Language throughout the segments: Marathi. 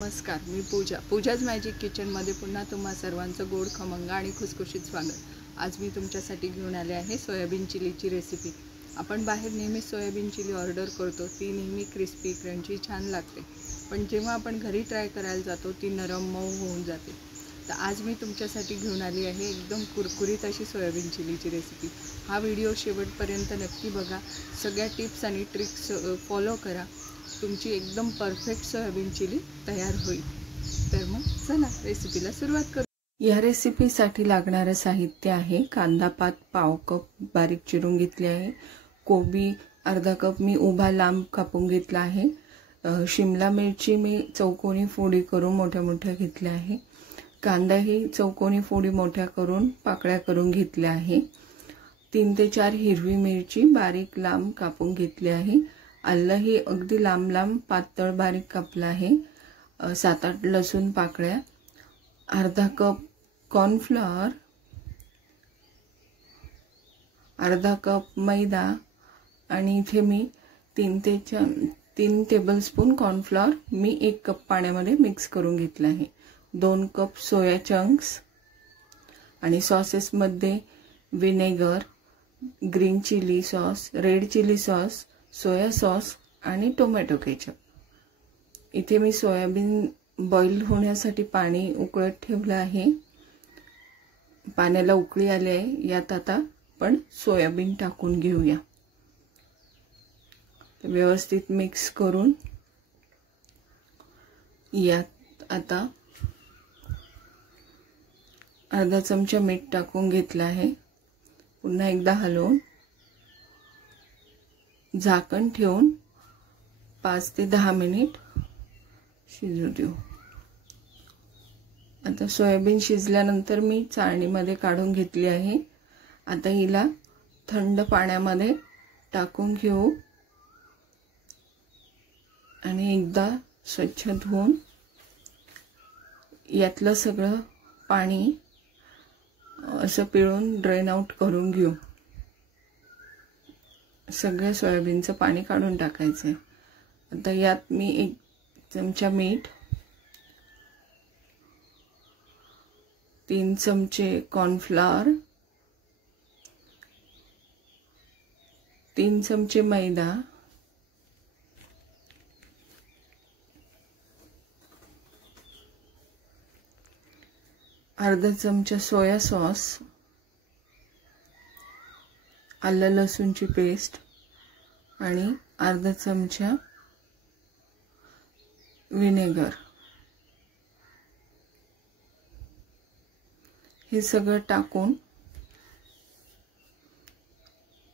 नमस्कार, मी पूजाज मॅजिक किचनमध्ये पुन्हा तुम्हा सर्वांचं गोड खमंग आणि खुसखुशीत स्वागत। आज मी तुमच्यासाठी घेऊन आले आहे सोयाबीन चिलीची रेसिपी। आपण बाहेर नेहमी सोयाबीन चिली ऑर्डर करतो, ती नेहमी क्रिस्पी क्रंची छान लागते, पण जेव्हा आपण घरी ट्राय करायला जातो ती नरम मऊ होऊन जाते। तर आज मी तुमच्यासाठी घेऊन आली आहे एकदम कुरकुरीत अशी सोयाबीन चिलीची रेसिपी। हा व्हिडिओ शेवटपर्यंत नक्की बघा, सगळ्या टिप्स आणि ट्रिक्स फॉलो करा, तुमची एकदम परफेक्ट सोयाबीन चिली तयार होईल। तर मग चला रेसिपीला सुरुवात करू। या रेसिपीसाठी लागणारे साहित्य आहे कांदा पात पाव कप बारीक चिरून घेतले आहे, कोबी अर्धा कप मी उभा लांब कापून घेतला आहे, शिमला मिरची मी चौकोनी फोडी करून मोठ्या मोठ्या घेतल्या आहे, कांदा ही चौकोनी फोडी मोठ्या करून पाकळ्या करून घेतल्या आहे, 3 ते 4 हिरवी मिरची बारीक लांब कापून घेतली आहे, आलं ही अगदी लांब लांब पातळ बारीक कापला आहे, 7-8 लसूण पाकळ्या, अर्धा कप कॉर्नफ्लॉवर, अर्धा कप मैदा आणि इथे मी 3 टेबलस्पून कॉर्नफ्लॉवर मी 1 कप पाण्यामध्ये मिक्स करून घेतला आहे, 2 कप सोया चंक्स आणि सॉसेसमध्ये vinegar, green chilli sauce, red chilli sauce, soya sauce आणि टोमॅटो केचप। इथे मी सोयाबीन बॉईल होण्यासाठी पाणी उकळत ठेवलं आहे, पाण्याला उकळी आली आहे, यात आता आपण सोयाबीन टाकून घेऊया। व्यवस्थित मिक्स करून यात आता अर्धा चमचा मीठ टाकून घेतला आहे, पुन्हा एकदा हलवून झाकण ठेवून 5 ते 10 मिनिट शिजू देऊ। आता सोयाबीन शिजल्यानंतर मी चाळणीमध्ये काढून घेतली आहे, आता हिला थंड पाण्यामध्ये टाकून घेऊ आणि एकदा स्वच्छ धुवून यातलं सगळं पाणी असं पिळून ड्रेन आउट करून घेऊ। सगळ्या सोयाबीनचं पाणी काढून टाकायचं आहे। आता यात मी 1 चमचा मीठ, 3 चमचे कॉर्नफ्लॉवर, 3 चमचे मैदा, अर्धा चमचा सोया सॉस, आलं लसूणची पेस्ट आणि अर्धा चमचा विनेगर, हे सगळं टाकून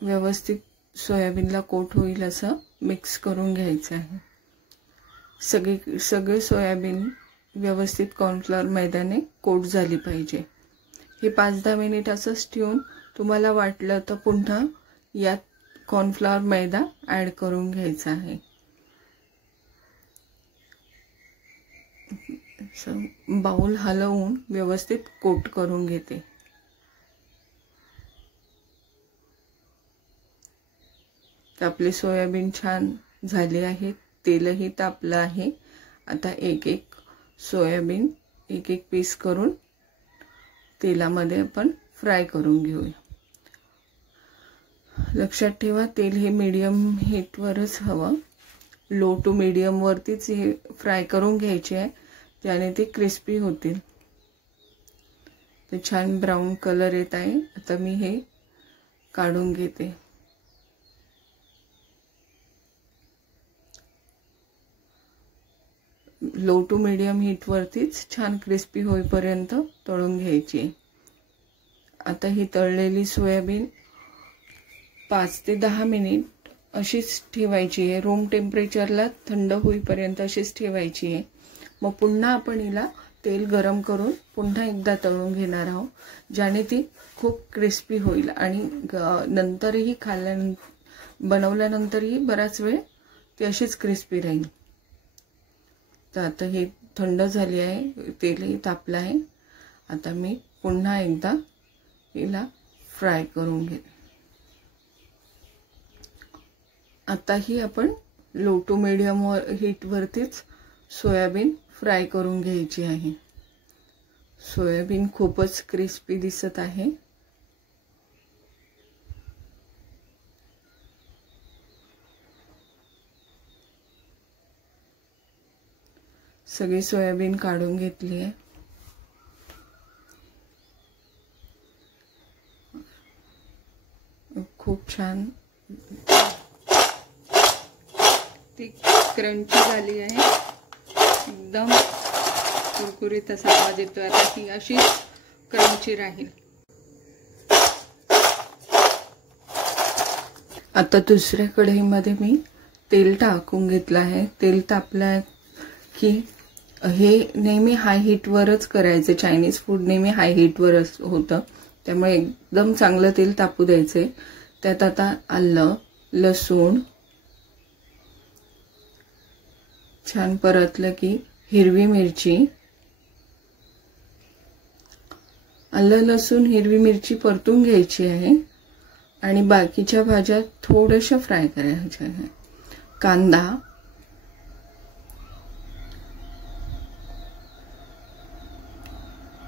व्यवस्थित सोयाबीनला कोट होईल असं मिक्स करून घ्यायचं आहे। सगळे सोयाबीन व्यवस्थित कॉर्नफ्लॉवर मैद्याने कोट झाली पाहिजे। हे 5-10 मिनिट असंच ठेवून तुम्हाला वाटलं तर पुन्हा यात कॉर्नफ्लॉवर मैदा ॲड करून घ्यायचा आहे। बाउल हलवून व्यवस्थित कोट करून घेते। तर आपले सोयाबीन छान झाले आहेत, तेलही तापलं आहे। आता एक सोयाबीन एक पीस करून तेलामध्ये आपण फ्राय करून घेऊया। लक्षात ठेवा, तेल हे मीडियम हीटवरच हवं, लो टू मीडियम वरतीच हे फ्राय करून घ्यायचे आहे, ज्याने ते क्रिस्पी होतील। तर छान ब्राऊन कलर येत आहे, आता मी हे काढून घेते। लो टू मीडियम हीटवरतीच छान क्रिस्पी होईपर्यंत तळून घ्यायची। आता ही तळलेली सोयाबीन 5 ते 10 मिनिट अशीच ठेवायची आहे, रूम टेम्परेचरला थंड होईपर्यंत अशीच ठेवायची आहे। मग पुन्हा आपण हिला तेल गरम करून पुन्हा एकदा तळून घेणार आहोत, ज्याने ती खूप क्रिस्पी होईल आणि नंतरही बनवल्यानंतरही बराच वेळ ती अशीच क्रिस्पी राहील। तर आता हे थंड झाली आहे, तेलही तापलं आहे, आता मी पुन्हा एकदा हिला फ्राय करून घेते। आता ही आपण लो टू मीडियम हीटवरतीच सोयाबीन फ्राय करून घ्यायची आहे। सोयाबीन खूपच क्रिस्पी दिसत आहे। सगळी सोयाबीन काढून घेतली आहे। खूप छान ती क्रंची झाली आहे, एकदम कुरकुरीत असा आवाज येतोय। आता ती अशीच क्रंची राहील। आता दुसऱ्या कढईमध्ये मी तेल टाकून घेतलं आहे। तेल तापलं की हे नेहमी हाय हीटवरच करायचं। चायनीज फूड नेहमी हाय हीटवरच होतं, त्यामुळे एकदम चांगलं तेल तापू द्यायचे। त्यात आता आलं, लसूण छान परतलं की हिरवी मिरची, आलं लसूण हिरवी मिरची परतून घ्यायची आहे आणि बाकीच्या भाज्या थोड्याशा फ्राय करायच्या आहे। कांदा,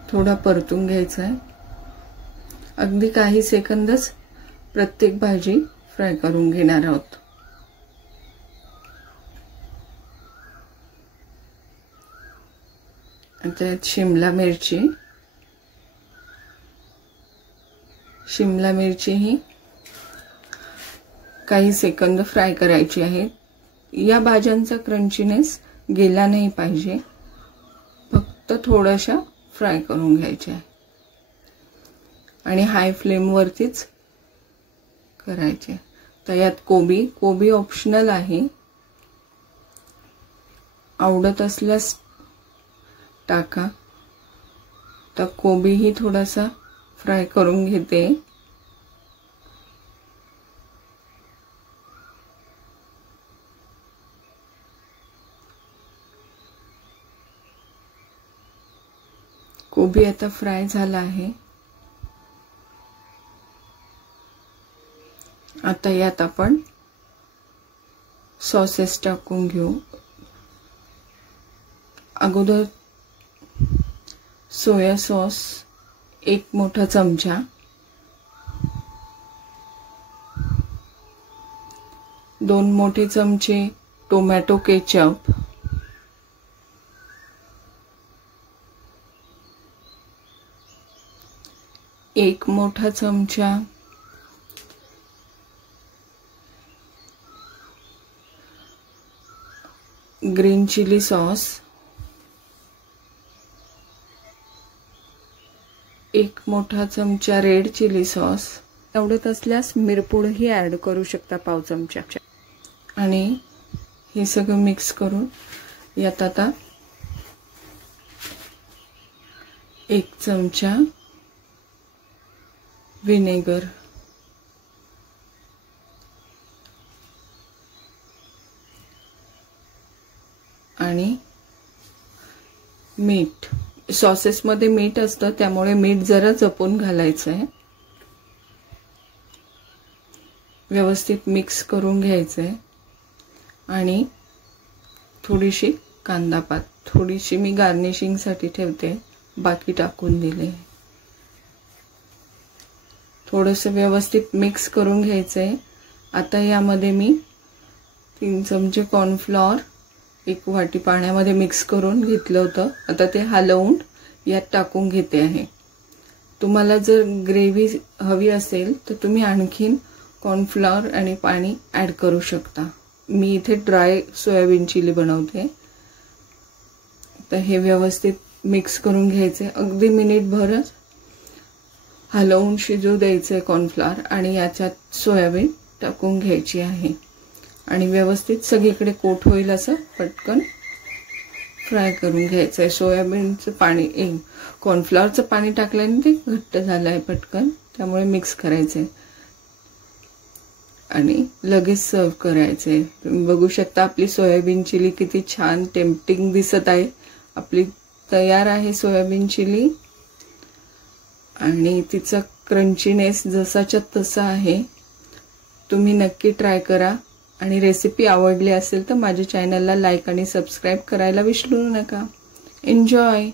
थोडा परतून घ्यायचा आहे। अगदी काही सेकंदच प्रत्येक भाजी फ्राय करून घेणार आहोत। आता शिमला मिरची ही काही सेकंद फ्राय करायची आहे। या भाज्यांचा क्रंचीनेस गेला नाही पाहिजे, फक्त थोडाशा फ्राय करून घ्यायचे आहे आणि हाय फ्लेम वरतीच करायचे। तर यात कोबी ऑप्शनल आहे, आवडत असल्यास टाका। तर कोबी ही थोडासा फ्राय करून घेते। कोबी आता फ्राय झाला आहे। आता यात आपण सॉसेस टाकून घेऊ। अगोदर सोया सॉस 1 मोठा चमचा, दोन मोठे चमचे टोमॅटो केचप, एक मोठा चमचा ग्रीन चिली सॉस, 1 मोठा चमचा रेड चिली सॉस, आवडत असल्यास मिरपूड ही ऍड करू शकता पाव चमचा। आणि हे सगळं मिक्स करून यात आता 1 चमचा विनेगर, आणि मीठ। सॉसेस मध्ये मीठ असतं, त्यामुळे मीठ जरा जपून घालायचं आहे। व्यवस्थित मिक्स करून घ्यायचं आहे आणि थोडीशी कांदा पात, थोडीशी मी गार्निशिंग साठी ठेवते, बाकी टाकून दिले। थोडंसं व्यवस्थित मिक्स करून घ्यायचंय। आता यामध्ये मी 3 चमचे कॉर्नफ्लॉवर 1 वाटी पाण्यामध्ये मिक्स करून घेतलं होतं। आता ते हलवून यात टाकून घेते आहे। तुम्हाला जर ग्रेव्ही हवी असेल तर तुम्ही आणखीन कॉर्नफ्लॉवर आणि पाणी ऍड करू शकता। मी इथे ड्राय सोयाबीन चिली बनवते। तर हे व्यवस्थित मिक्स करून घ्यायचे, अगदी मिनिटभरच हलवून शिजू द्यायचे कॉर्नफ्लॉवर, आणि याच्यात सोयाबीन टाकून घ्यायची आहे आणि व्यवस्थित सगळीकडे कोट होईल असं पटकन फ्राय करून घ्यायचंय। सोयाबीनचं पाणी कॉर्नफ्लॉवरचं पाणी टाकल्याने ते घट्ट झालंय पटकन, त्यामुळे मिक्स करायचंय आणि लगेच सर्व करायचंय। तुम्ही बघू शकता आपली सोयाबीन चिली किती छान टेम्पटिंग दिसत आहे। आपली तयार आहे सोयाबीन चिली आणि तिचा क्रंचीनेस जसाच्या तसा आहे। तुम्ही नक्की ट्राय करा आणि रेसिपी आवडली असेल तर माझ्या चॅनलला लाईक आणि सबस्क्राईब करायला विसरू नका. एन्जॉय.